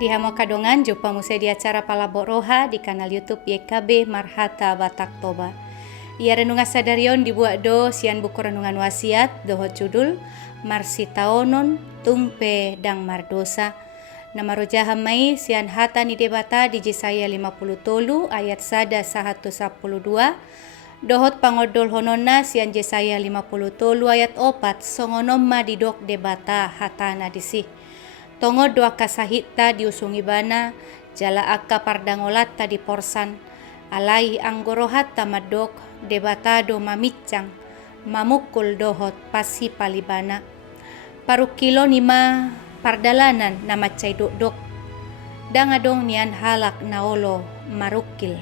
Di hamo kadongan jumpa musai di acara Palabok Roha di kanal YouTube YKB Marhata Batak Toba. Ia renungan sadarion dibuat do sian buku renungan wasiat dohot judul Marsitaonon Tumpe Dang Mardosa. Nama rojaha mai sian hata ni debata di Jesaya 50 tolu ayat sada 112. Dohot pangodol honona sian Jesaya 50 tolu ayat 4 songonom ma didok debata hatana disih. Tongo doa kasahita diusungi bana, jala akka pardangolata di porsan, alai anggorohata madok, debatado mamicang, mamukul dohot pasi palibana. Parukilo nima pardalanan na macay dok, dangadong niyan halak naolo marukil.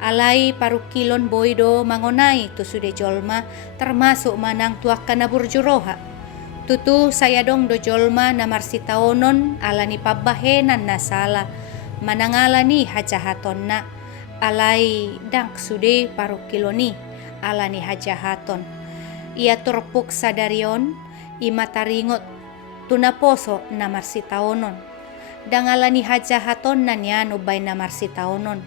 Alai parukilon boydo mangonai tu sude jolma, termasuk manang tuaka na burjuroha. Tutu saya dong do jolma na marsitaonon ala ni pabahenan na sala manangala ni hajahaton na alai dang sude parukiloni ala ni hajahaton. Ia turpuk sadarion imataringot tunaposo na marsitaonon dangala ni hajahaton na niya ubay na marsitaonon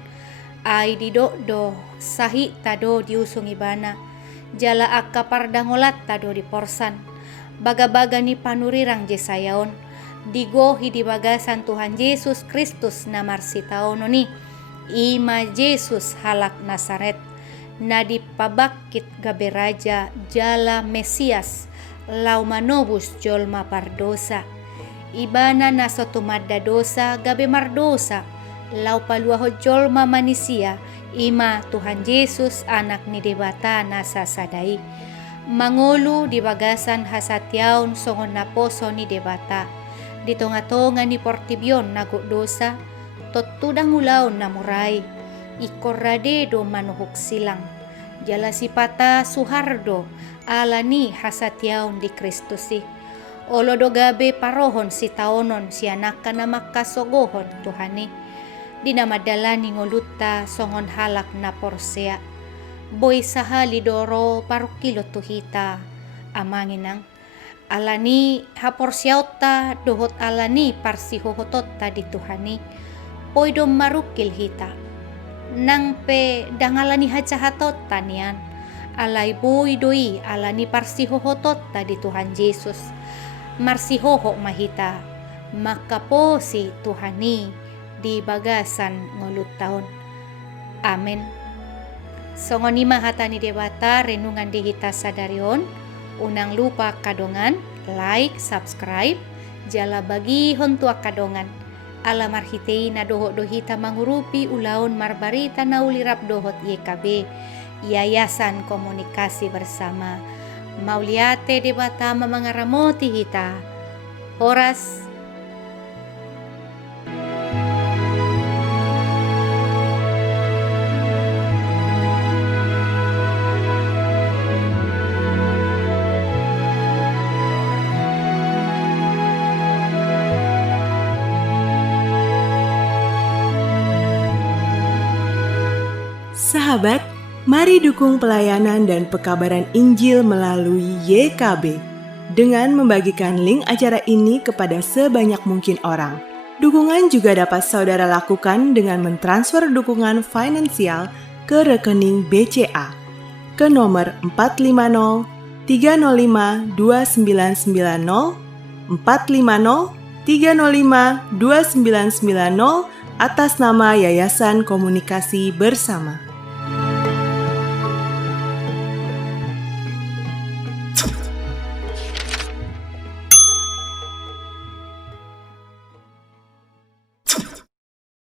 ay didok do sahi tado diusung ibana jala akka pardangolat tado di porsan. Baga-baga ni panurirang Jesayaon, digohi di bagasan Tuhan Yesus Kristus na marsitaono ni, ima Yesus halak Nasaret, na dipabakit gabe raja jala Mesias, lau manobus jolma pardosa, ibana na sotumada dosa gabe mardosa, lau paluaho jolma manisia, ima Tuhan Yesus anak ni debata nasa sadai. Mangulu di bagasan hasatyaon songon na poso ni debata. Di tonga-tonga ni portibyon nago dosa, totudang ulaon na muray, ikorade do manuhuk silang. Jala sipata suhardo, ala ni hasatyaon di Kristusi. Olo do gabe parohon si taonon si anak na makasogohon Tuhani. Di namadala ni ngolutta songon halak na porsea. Boy sahali doro parukilo tuhita amanginang alani haporsyauta dohot alani parsihohototta di Tuhani boy dom marukil hita nang pe dangalani hajahatotta nian alay boy doi alani parsihohototta di Tuhan Yesus marsihoho mahita makaposi Tuhani di bagasan ngulut taon. Amen. Songonima hata ni debata renungan di hita sadarion. Unang lupa kadongan, like, subscribe, jala bagi hontua kadongan. Ala marhitei na dohot dohita mangurupi ulaun marbarita na ulirap dohot YKB, Yayasan Komunikasi Bersama. Mauliate debata mamangaramoti hita. Horas. Sahabat, mari dukung pelayanan dan pekabaran Injil melalui YKB dengan membagikan link acara ini kepada sebanyak mungkin orang. Dukungan juga dapat saudara lakukan dengan mentransfer dukungan finansial ke rekening BCA ke nomor 450 305 2990 450 305 2990 atas nama Yayasan Komunikasi Bersama.